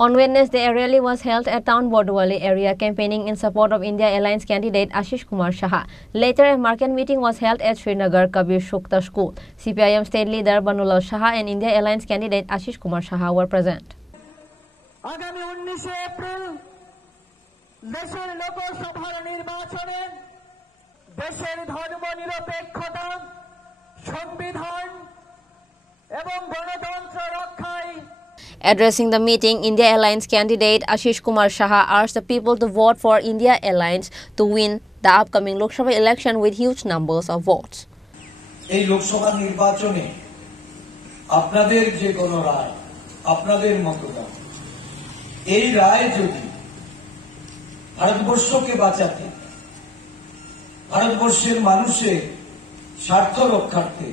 On Wednesday, a rally was held at Town Bordowali area campaigning in support of India Alliance candidate Ashish Kumar Shah. Later, a market meeting was held at Srinagar Kabir Shukta School. CPIM state leader Banullah Shah and India Alliance candidate Ashish Kumar Shah were present. আগামী 19 April দেশের লোকসভার নির্বাচনে দেশের ধর্মনিরপেক্ষতা সংবিধান এবং গণতন্ত্র রক্ষায় Addressing the meeting, India Alliance candidate Ashish Kumar Shah asked the people to vote for India Alliance to win the upcoming Lok Sabha election with huge numbers of votes. এই লোকসভা নির্বাচনে আপনাদের যে কোনো রায়, আপনাদের মতদান, এই রায় যদি ভারতবর্ষকে বাঁচাতে, ভারতবর্ষের মানুষের স্বার্থ রক্ষার্থে,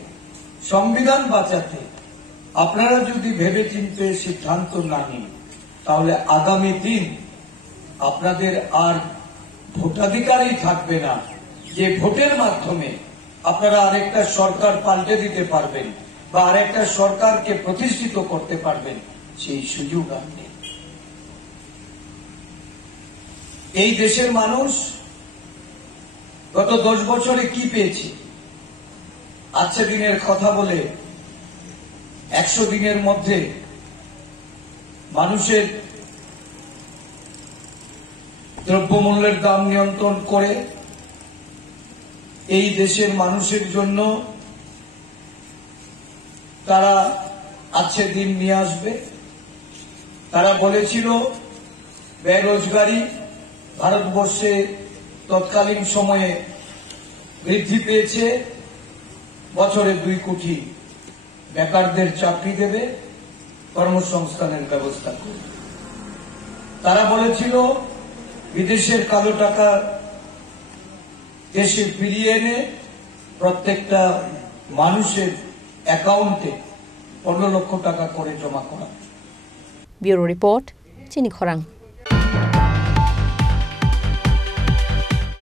সংবিধান বাঁচাতে আপনারা যদি ভেবেচিন্তে সিদ্ধান্ত না নিন, তাহলে আগামী দিন আপনাদের আর ভোটাধিকারই থাকবে না যে ভোটের মাধ্যমে আপনারা আরেকটা সরকার পাল্টে দিতে পারবেন বা আরেকটা সরকারকে প্রতিষ্ঠিত করতে পারবেন, সেই সুযোগ আর নেই। এই দেশের মানুষ গত 10 বছরে কি পেয়েছে? আজকে দিনের কথা বলে 100 দিনের মধ্যে মানুষের দ্রব্যমূল্যের দাম নিয়ন্ত্রণ করে এই দেশের মানুষের জন্য তারা আজকে দিন নিয়ে আসবে। তারা বলেছিল বেরোজগারি ভারতবর্ষে তৎকালীন সময়ে বৃদ্ধি পেয়েছে, বছরে 2 কোটি বেকারদের চাকরি দেবে, কর্মসংস্থানের ব্যবস্থা করবে। তারা বলেছিল বিদেশের কালো টাকা দেশে ফিরিয়ে এনে প্রত্যেকটা মানুষের অ্যাকাউন্টে 15 লক্ষ টাকা করে জমা করা। ব্যুরো রিপোর্ট, চিনি খরাং।